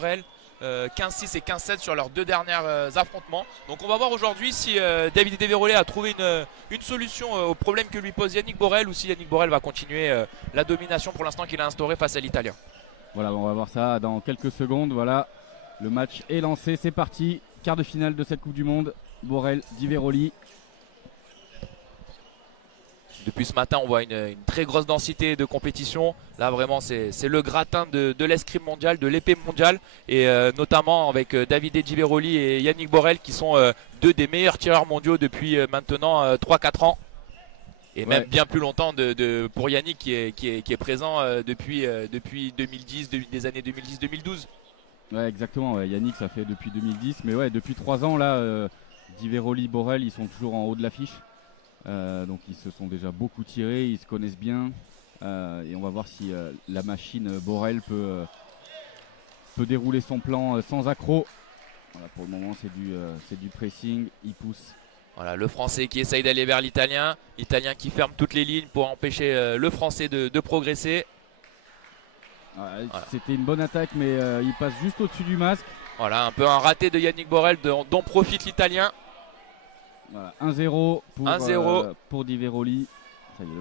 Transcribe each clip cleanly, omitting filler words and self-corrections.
Borel, 15-6 et 15-7 sur leurs deux derniers affrontements. Donc on va voir aujourd'hui si Davide De Veroli a trouvé une solution au problème que lui pose Yannick Borel, ou si Yannick Borel va continuer la domination pour l'instant qu'il a instaurée face à l'Italien. Voilà, on va voir ça dans quelques secondes. Voilà, le match est lancé, c'est parti. Quart de finale de cette Coupe du Monde, Borel, Di Veroli. Depuis ce matin, on voit une très grosse densité de compétition. Là, vraiment, c'est le gratin de l'escrime mondial, de l'épée mondiale. Et notamment avec Davide Di Veroli et Yannick Borel, qui sont deux des meilleurs tireurs mondiaux depuis maintenant 3-4 ans. Et même bien plus longtemps pour Yannick qui est présent depuis 2010, des années 2010-2012. Ouais, exactement. Ouais. Yannick, ça fait depuis 2010. Mais ouais, depuis 3 ans, là, Di Veroli, Borel, ils sont toujours en haut de l'affiche. Donc ils se sont déjà beaucoup tirés, ils se connaissent bien. Et on va voir si la machine Borel peut dérouler son plan sans accroc. Voilà, pour le moment, c'est du pressing, il pousse. Voilà, le Français qui essaye d'aller vers l'Italien. L'Italien qui ferme toutes les lignes pour empêcher le Français de progresser. Voilà. C'était une bonne attaque, mais il passe juste au-dessus du masque. Voilà, un peu un raté de Yannick Borel dont profite l'Italien. Voilà, 1-0 pour Di Veroli. Ça y est,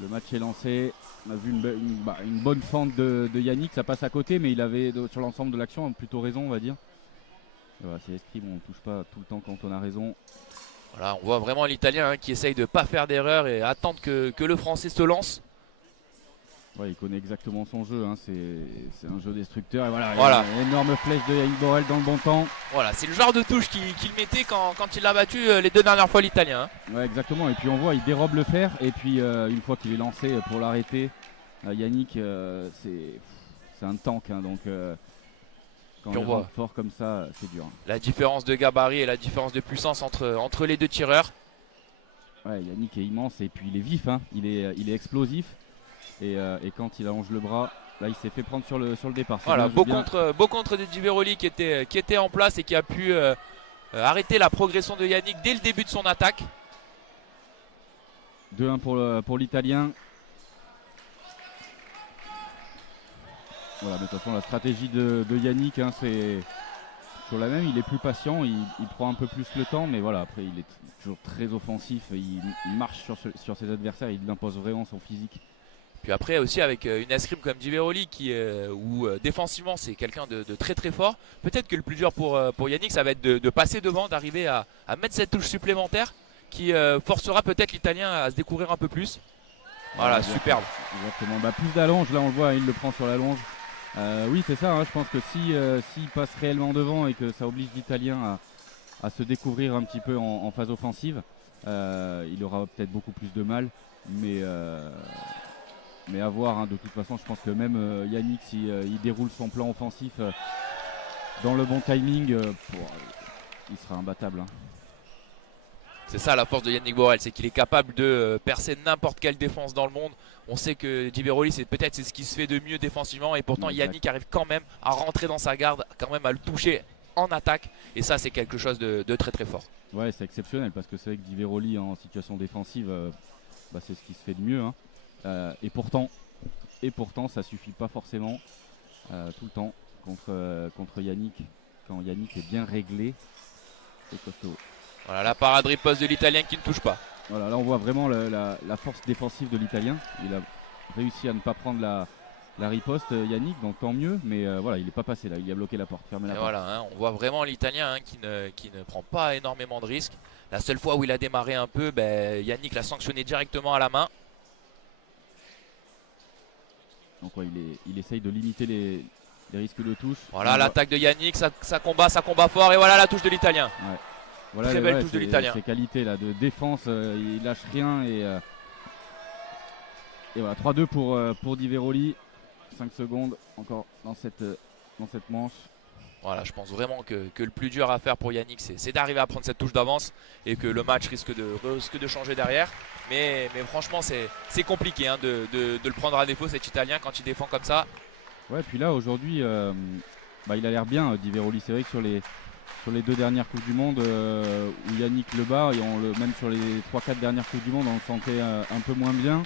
le match est lancé. On a vu une bonne fente de Yannick, ça passe à côté, mais il avait sur l'ensemble de l'action plutôt raison, on va dire. Voilà, c'est l'escrime, on ne touche pas tout le temps quand on a raison. Voilà, on voit vraiment l'Italien qui essaye de ne pas faire d'erreur et attendre que le Français se lance. Ouais, il connaît exactement son jeu, hein. C'est un jeu destructeur. Et voilà. Une énorme flèche de Yannick Borel dans le bon temps. Voilà, c'est le genre de touche qu'il mettait quand il a battu les deux dernières fois l'Italien. Hein. Ouais, exactement. Et puis on voit, il dérobe le fer. Et puis une fois qu'il est lancé pour l'arrêter, Yannick, c'est un tank. Hein, donc quand on voit fort comme ça, c'est dur. Hein. La différence de gabarit et la différence de puissance entre les deux tireurs. Ouais, Yannick est immense et puis il est vif. Hein. Il est explosif. Et quand il allonge le bras, là il s'est fait prendre sur le départ. Voilà, beau contre de Di Veroli qui était en place et qui a pu arrêter la progression de Yannick dès le début de son attaque. 2-1 pour l'Italien. Voilà, mais de toute façon la stratégie de Yannick, hein, c'est toujours la même. Il est plus patient, il prend un peu plus le temps, mais voilà, après il est toujours très offensif. Il marche sur ses adversaires, il impose vraiment son physique. Puis après aussi avec une escrime comme Di Veroli où défensivement c'est quelqu'un de très très fort. Peut-être que le plus dur pour Yannick ça va être de passer devant, d'arriver à mettre cette touche supplémentaire qui forcera peut-être l'Italien à se découvrir un peu plus. Voilà, superbe. Exactement, plus d'allonge, là on le voit, il le prend sur l'allonge. Oui c'est ça, hein, je pense que s'il passe réellement devant et que ça oblige l'Italien à se découvrir un petit peu en phase offensive, il aura peut-être beaucoup plus de mal. Mais à voir, hein, de toute façon, je pense que même Yannick, s'il déroule son plan offensif dans le bon timing, il sera imbattable. Hein. C'est ça la force de Yannick Borel, c'est qu'il est capable de percer n'importe quelle défense dans le monde. On sait que Di Veroli, c'est ce qui se fait de mieux défensivement. Et pourtant, Yannick arrive quand même à rentrer dans sa garde, quand même à le toucher en attaque. Et ça, c'est quelque chose de très très fort. Ouais, c'est exceptionnel parce que c'est vrai que Di Veroli en situation défensive, c'est ce qui se fait de mieux. Hein. Et pourtant, ça suffit pas forcément tout le temps contre Yannick. Quand Yannick est bien réglé, c'est costaud. Voilà la parade riposte de l'Italien qui ne touche pas. Voilà, là on voit vraiment la force défensive de l'Italien. Il a réussi à ne pas prendre la riposte Yannick, donc tant mieux. Mais voilà, il n'est pas passé là, il a bloqué la porte, fermé la porte. Voilà, hein, on voit vraiment l'Italien qui ne prend pas énormément de risques. La seule fois où il a démarré un peu, Yannick l'a sanctionné directement à la main. Donc ouais, il essaye de limiter les risques de touche. Voilà l'attaque de Yannick, ça combat fort et voilà la touche de l'Italien. Ouais. Voilà, très belle touche de l'Italien. Ses qualités là de défense, il lâche rien et voilà 3-2 pour Di Veroli. 5 secondes encore dans cette manche. Voilà, je pense vraiment que le plus dur à faire pour Yannick, c'est d'arriver à prendre cette touche d'avance et que le match risque de changer derrière. Mais franchement, c'est compliqué hein, de le prendre à défaut, cet Italien, quand il défend comme ça. Ouais, puis là, aujourd'hui, il a l'air bien, Di Veroli. C'est vrai que sur les 2 dernières Coupes du Monde où Yannick le bat, et même sur les 3-4 dernières Coupes du Monde, on le sentait un peu moins bien.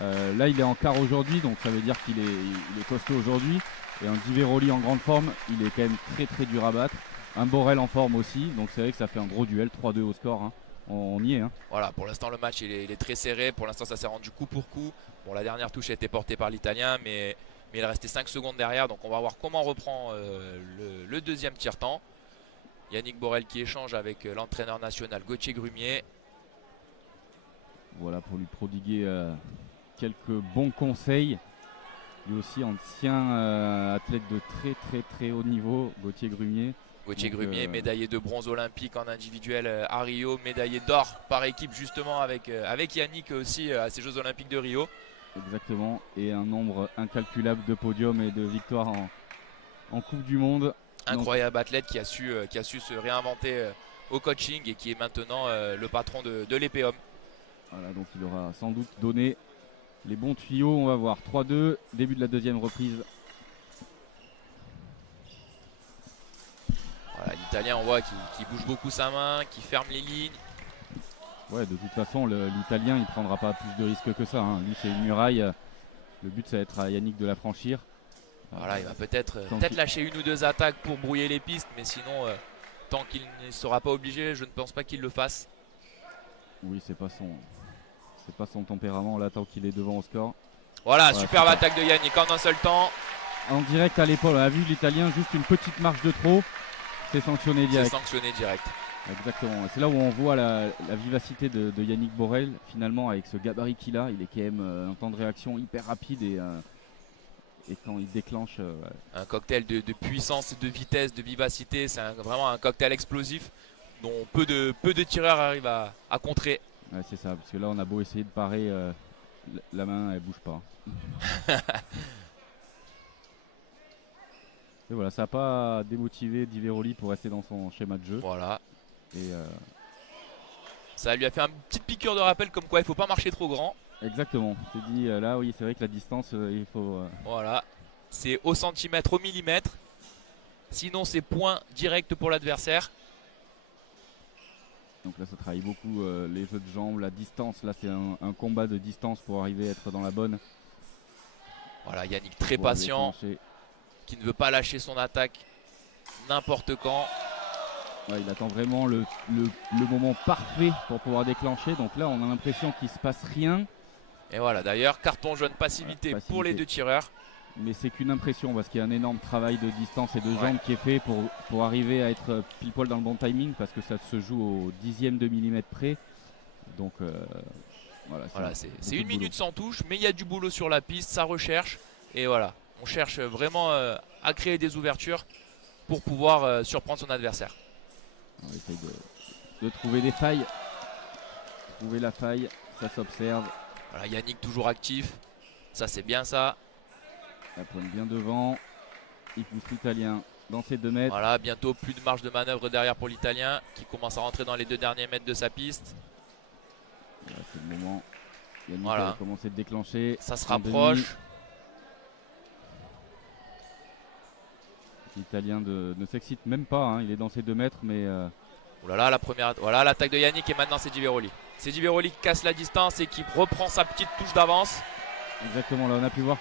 Là, il est en quart aujourd'hui, donc ça veut dire qu'il est costaud aujourd'hui. Et un Diveroli en grande forme, il est quand même très dur à battre. Un Borel en forme aussi, donc c'est vrai que ça fait un gros duel, 3-2 au score, hein. On y est. Hein. Voilà, pour l'instant le match il est très serré, pour l'instant ça s'est rendu coup pour coup. Bon, la dernière touche a été portée par l'Italien, mais il restait 5 secondes derrière, donc on va voir comment reprend le deuxième tiers-temps. Yannick Borel qui échange avec l'entraîneur national Gauthier Grumier. Voilà, pour lui prodiguer quelques bons conseils. Lui aussi ancien athlète de très haut niveau, Gauthier Grumier. Gauthier Grumier, médaillé de bronze olympique en individuel à Rio, médaillé d'or par équipe justement avec Yannick aussi à ces Jeux olympiques de Rio. Exactement, et un nombre incalculable de podiums et de victoires en Coupe du Monde. Incroyable athlète qui a su se réinventer au coaching et qui est maintenant le patron de l'épée homme. Voilà, donc il aura sans doute donné les bons tuyaux. On va voir 3-2, début de la deuxième reprise. Voilà, l'Italien on voit qu'il bouge beaucoup sa main, qui ferme les lignes. Ouais, de toute façon l'Italien il prendra pas plus de risques que ça, hein. Lui c'est une muraille, le but ça va être à Yannick de la franchir. Voilà, il va peut-être lâcher une ou deux attaques pour brouiller les pistes, mais sinon tant qu'il ne sera pas obligé, je ne pense pas qu'il le fasse. Oui, c'est pas son tempérament là tant qu'il est devant au score. Voilà, superbe attaque de Yannick en un seul temps. En direct à l'épaule, on a vu l'Italien, juste une petite marche de trop, c'est sanctionné direct. C'est sanctionné direct. Exactement, c'est là où on voit la vivacité de Yannick Borel finalement avec ce gabarit qu'il a. Il est quand même un temps de réaction hyper rapide et quand il déclenche... Un cocktail de puissance, de vitesse, de vivacité, c'est vraiment un cocktail explosif dont peu de tireurs arrivent à contrer. Ouais, c'est ça, parce que là on a beau essayer de parer, la main elle bouge pas. Et voilà, ça n'a pas démotivé Diveroli pour rester dans son schéma de jeu. Voilà. Et ça lui a fait une petite piqûre de rappel comme quoi il ne faut pas marcher trop grand. Exactement, c'est dit là oui c'est vrai que la distance il faut... Voilà, c'est au centimètre, au millimètre. Sinon c'est point direct pour l'adversaire. Donc là ça travaille beaucoup les jeux de jambes, la distance. Là c'est un combat de distance pour arriver à être dans la bonne. Voilà, Yannick très patient, qui ne veut pas lâcher son attaque n'importe quand. Ouais, il attend vraiment le moment parfait pour pouvoir déclencher. Donc là on a l'impression qu'il ne se passe rien. Et voilà, d'ailleurs carton jaune passivité pour les deux tireurs. Mais c'est qu'une impression parce qu'il y a un énorme travail de distance et de jambes qui est fait pour arriver à être pile poil dans le bon timing, parce que ça se joue au dixième de millimètre près. Donc voilà, c'est une minute sans touche, mais il y a du boulot sur la piste, ça recherche. Et voilà, on cherche vraiment à créer des ouvertures pour pouvoir surprendre son adversaire. On essaye de trouver des failles. Trouver la faille, ça s'observe. Voilà, Yannick toujours actif, ça c'est bien ça. La pointe bien devant, il pousse l'Italien dans ses 2 mètres. Voilà, bientôt plus de marge de manœuvre derrière pour l'Italien qui commence à rentrer dans les 2 derniers mètres de sa piste. Voilà, c'est le moment. Yannick a commencé de déclencher. Ça se rapproche. L'Italien ne s'excite même pas, hein. Il est dans ses 2 mètres, mais... Oh là là, la première... Voilà l'attaque de Yannick et maintenant c'est Diveroli. C'est Diveroli qui casse la distance et qui reprend sa petite touche d'avance. Exactement, là on a pu voir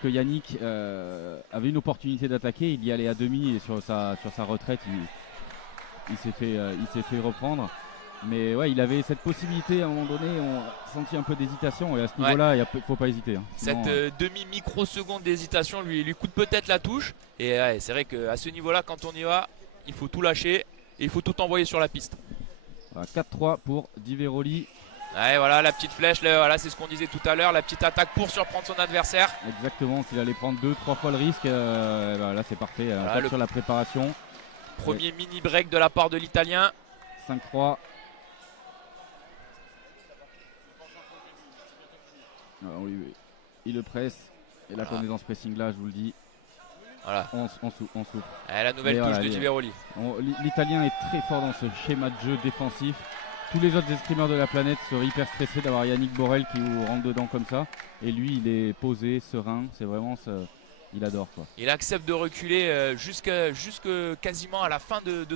que Yannick avait une opportunité d'attaquer. Il y allait à demi et sur sa retraite il s'est fait reprendre. Mais ouais, il avait cette possibilité à un moment donné. On a senti un peu d'hésitation et à ce niveau-là il ne faut pas hésiter, hein. Sinon, cette demi-microseconde d'hésitation lui coûte peut-être la touche. Et ouais, c'est vrai qu'à ce niveau-là, quand on y va, il faut tout lâcher et il faut tout envoyer sur la piste. Voilà, 4-3 pour Diveroli. Ouais, voilà la petite flèche, voilà, c'est ce qu'on disait tout à l'heure, la petite attaque pour surprendre son adversaire. Exactement, s'il allait prendre 2-3 fois le risque, là c'est parfait, voilà, sur la préparation. Premier mini break de la part de l'Italien. 5-3. Oui, il le presse, et la connaissance pressing là, je vous le dis, voilà. on souffre. La nouvelle touche de Diveroli. L'Italien est très fort dans ce schéma de jeu défensif. Tous les autres escrimeurs de la planète seraient hyper stressés d'avoir Yannick Borel qui vous rentre dedans comme ça. Et lui, il est posé, serein. C'est vraiment ça. Il adore quoi. Il accepte de reculer jusque quasiment à la fin de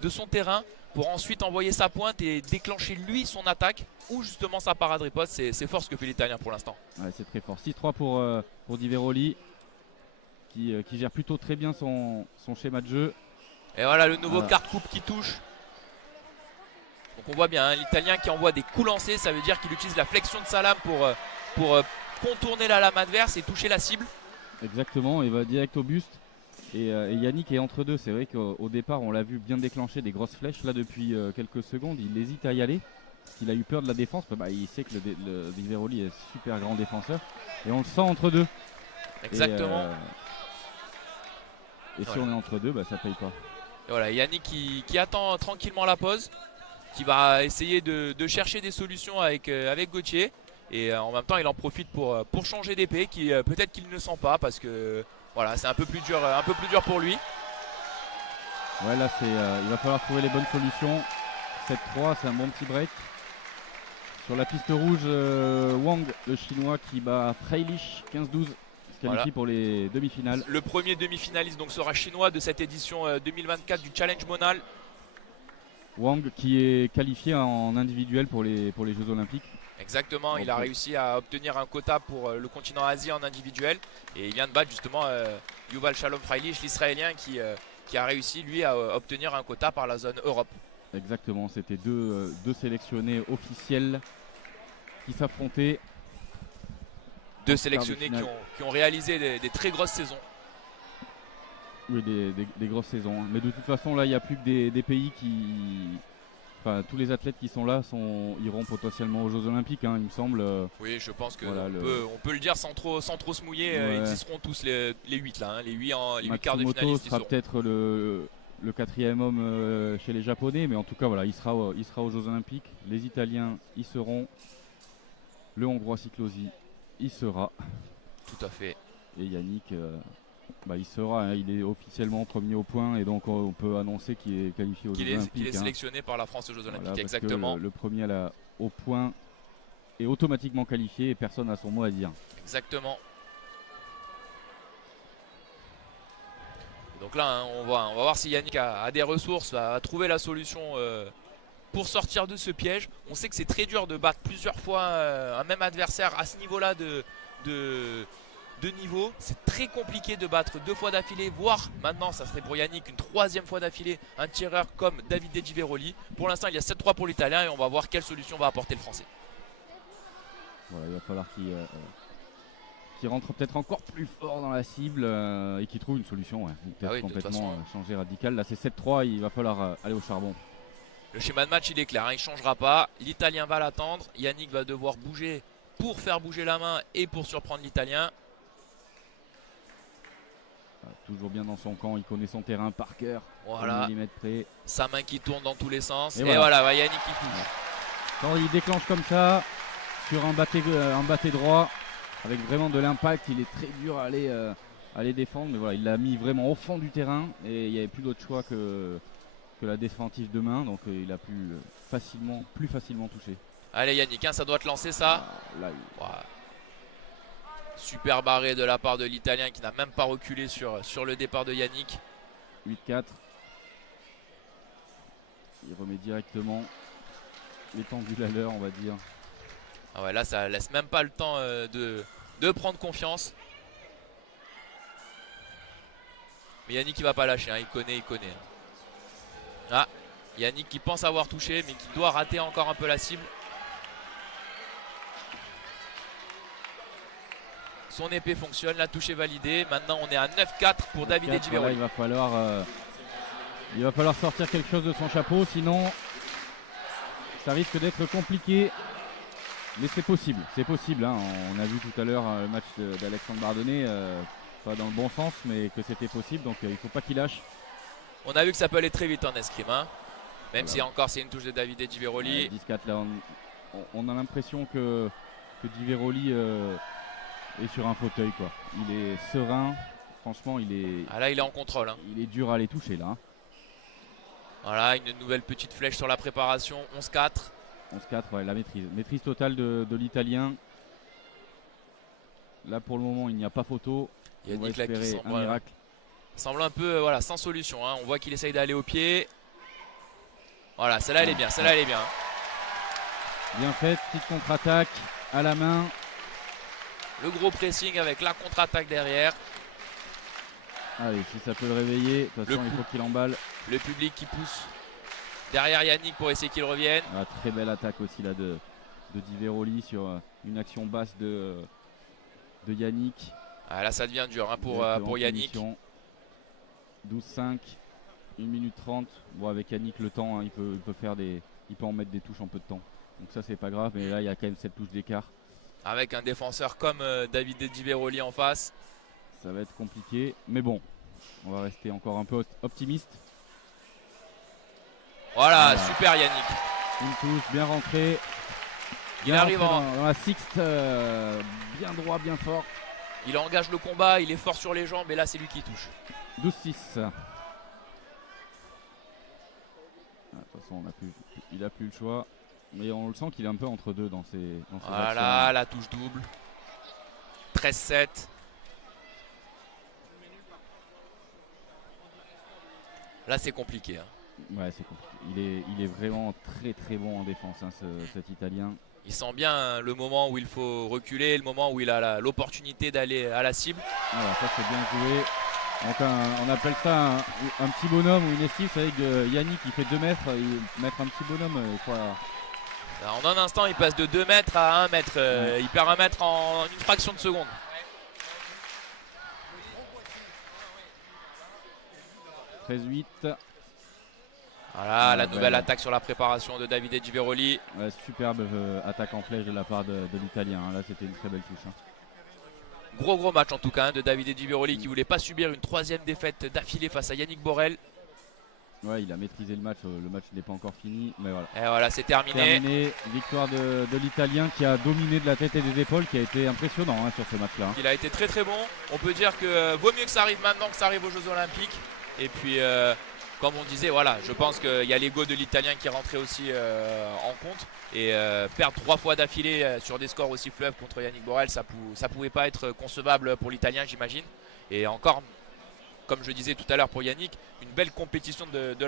de son terrain pour ensuite envoyer sa pointe et déclencher lui son attaque ou justement sa parade riposte. C'est fort ce que fait l'Italien pour l'instant. Ouais, c'est très fort. 6-3 pour Di Veroli qui gère plutôt très bien son schéma de jeu. Et voilà le nouveau carte-coupe qui touche. Donc on voit bien hein, l'Italien qui envoie des coups lancés, ça veut dire qu'il utilise la flexion de sa lame pour contourner la lame adverse et toucher la cible. Exactement, il va direct au buste. Et Yannick est entre deux. C'est vrai qu'au départ, on l'a vu bien déclencher des grosses flèches. Là, depuis quelques secondes, il hésite à y aller. Parce qu'il a eu peur de la défense. Bah, il sait que le Di Veroli est super grand défenseur. Et on le sent entre deux. Exactement. Et si on est entre deux, bah, ça paye pas. Et voilà, Yannick qui attend tranquillement la pause. Qui va essayer de chercher des solutions avec Gauthier. Et en même temps, il en profite pour changer d'épée. Peut-être qu'il ne sent pas parce que voilà, c'est un peu plus dur pour lui. Ouais, là, il va falloir trouver les bonnes solutions. 7-3, c'est un bon petit break. Sur la piste rouge, Wang, le chinois, qui bat Freilich 15-12. Se qualifie pour les demi-finales. Le premier demi-finaliste donc sera chinois de cette édition 2024 du Challenge Monal. Wang qui est qualifié en individuel pour les Jeux Olympiques. Exactement, donc, il a réussi à obtenir un quota pour le continent Asie en individuel. Et il vient de battre justement Yuval Shalom Freilich, l'Israélien qui a réussi lui à obtenir un quota par la zone Europe. Exactement, c'était deux sélectionnés officiels qui s'affrontaient. Deux sélectionnés qui ont réalisé des très grosses saisons. Oui, des grosses saisons. Mais de toute façon, là, il n'y a plus que des pays qui... Enfin, tous les athlètes qui sont là iront potentiellement aux Jeux Olympiques, hein, il me semble. Oui, je pense qu'on voilà, on peut le dire sans trop se mouiller. Ouais. Ils y seront tous les 8 là, hein, les 8 quarts de finalistes. Sera peut-être le 4e homme chez les Japonais, mais en tout cas, voilà, il sera aux Jeux Olympiques. Les Italiens y seront. Le Hongrois Siklosi y sera. Tout à fait. Et Yannick, il sera, hein, il est officiellement premier au point et donc on peut annoncer qu'il est qualifié aux Jeux Olympiques. Il est sélectionné par la France aux Jeux Olympiques, voilà, exactement. Le premier au point est automatiquement qualifié et personne n'a son mot à dire. Exactement. Donc là, hein, on va voir si Yannick a des ressources, va trouver la solution pour sortir de ce piège. On sait que c'est très dur de battre plusieurs fois un même adversaire à ce niveau-là de niveau. C'est très compliqué de battre 2 fois d'affilée, voire maintenant ça serait pour Yannick une 3e fois d'affilée un tireur comme Davide Di Veroli. Pour l'instant il y a 7-3 pour l'Italien et on va voir quelle solution va apporter le Français. Voilà, il va falloir qu'il rentre peut-être encore plus fort dans la cible et qu'il trouve une solution, ouais. Peut-être complètement changer radical. Là c'est 7-3, il va falloir aller au charbon. Le schéma de match il est clair, hein, il ne changera pas. L'Italien va l'attendre, Yannick va devoir bouger pour faire bouger la main et pour surprendre l'Italien. Toujours bien dans son camp, il connaît son terrain par cœur. Voilà. Près. Sa main qui tourne dans tous les sens. Et voilà, Yannick qui touche. Quand il déclenche comme ça, sur un batté droit, avec vraiment de l'impact, il est très dur à aller défendre. Mais voilà, il l'a mis vraiment au fond du terrain et il n'y avait plus d'autre choix que la défensive de main. Donc il a pu plus facilement toucher. Allez Yannick, hein, ça doit te lancer ça. Voilà. Super barré de la part de l'Italien qui n'a même pas reculé sur le départ de Yannick. 8-4. Il remet directement les pendules à l'heure, on va dire. Ah ouais, là ça laisse même pas le temps de prendre confiance. Mais Yannick il va pas lâcher, hein, il connaît. Ah, Yannick qui pense avoir touché mais qui doit rater encore un peu la cible. Son épée fonctionne, la touche est validée. Maintenant on est à 9-4 pour Davide Di Veroli. Il va falloir sortir quelque chose de son chapeau, sinon ça risque d'être compliqué. Mais c'est possible, hein. On a vu tout à l'heure le match d'Alexandre Bardonnay, pas dans le bon sens, mais que c'était possible, donc il ne faut pas qu'il lâche. On a vu que ça peut aller très vite en escrime, hein. Même si encore c'est une touche de Davide Di Veroli. 10-4 là, on a l'impression que Di Veroli est sur un fauteuil, quoi. Il est serein, franchement il est... Ah là il est en contrôle, hein. Il est dur à les toucher là. Voilà, une nouvelle petite flèche sur la préparation, 11-4. 11-4, ouais, la maîtrise totale de l'Italien. Là pour le moment il n'y a pas photo. Il va espérer un miracle. Semble un peu sans solution, hein. On voit qu'il essaye d'aller au pied. Voilà, celle-là elle est bien, celle-là elle est bien. Bien faite, petite contre-attaque à la main. Le gros pressing avec la contre-attaque derrière. Allez, si ça peut le réveiller, de toute façon il faut qu'il emballe. Le public qui pousse derrière Yannick pour essayer qu'il revienne. Ah, très belle attaque aussi là de Di Veroli sur une action basse de Yannick. Ah, là ça devient dur hein, pour Yannick. 12-5, 1 minute 30. Bon, avec Yannick le temps, hein, il peut en mettre des touches en peu de temps. Donc ça c'est pas grave, mais là il y a quand même 7 touches d'écart. Avec un défenseur comme David Di Veroli en face. Ça va être compliqué, mais bon, on va rester encore un peu optimiste. Voilà, super Yannick. Une touche, bien rentrée. Il arrive dans la sixte, bien droit, bien fort. Il engage le combat, il est fort sur les jambes et là c'est lui qui touche. 12-6. De toute façon, il a plus le choix. Mais on le sent qu'il est un peu entre deux dans ses voilà, actions. la touche double. 13-7. Là c'est compliqué. Hein. Ouais, c'est compliqué. Il est vraiment très très bon en défense, hein, cet Italien. Il sent bien hein, le moment où il faut reculer, le moment où il a l'opportunité d'aller à la cible. Voilà, ça c'est bien joué. Donc on appelle ça un petit bonhomme ou une esquive. C'est avec Yannick qui fait 2 mètres. Mettre un petit bonhomme, quoi. Alors, en un instant il passe de 2 mètres à 1 mètre. Ouais. Il perd 1 mètre en une fraction de seconde. 13-8. Voilà, la nouvelle attaque sur la préparation de Davide Di Veroli. Ouais, superbe attaque en flèche de la part de l'Italien. Là, c'était une très belle touche. Hein. Gros match en tout cas hein, de Davide Di Veroli qui voulait pas subir une 3e défaite d'affilée face à Yannick Borel. Ouais, il a maîtrisé le match. Le match n'est pas encore fini, mais voilà. Et voilà, c'est terminé. Victoire de l'Italien qui a dominé de la tête et des épaules, qui a été impressionnant hein, sur ce match-là. Il a été très très bon. On peut dire que vaut mieux que ça arrive maintenant que ça arrive aux Jeux Olympiques. Et puis, comme on disait, voilà, je pense qu'il y a l'ego de l'Italien qui est rentré aussi en compte. Et perdre 3 fois d'affilée sur des scores aussi fleuves contre Yannick Borel, ça pouvait pas être concevable pour l'Italien, j'imagine. Et encore, comme je disais tout à l'heure pour Yannick, une belle compétition de la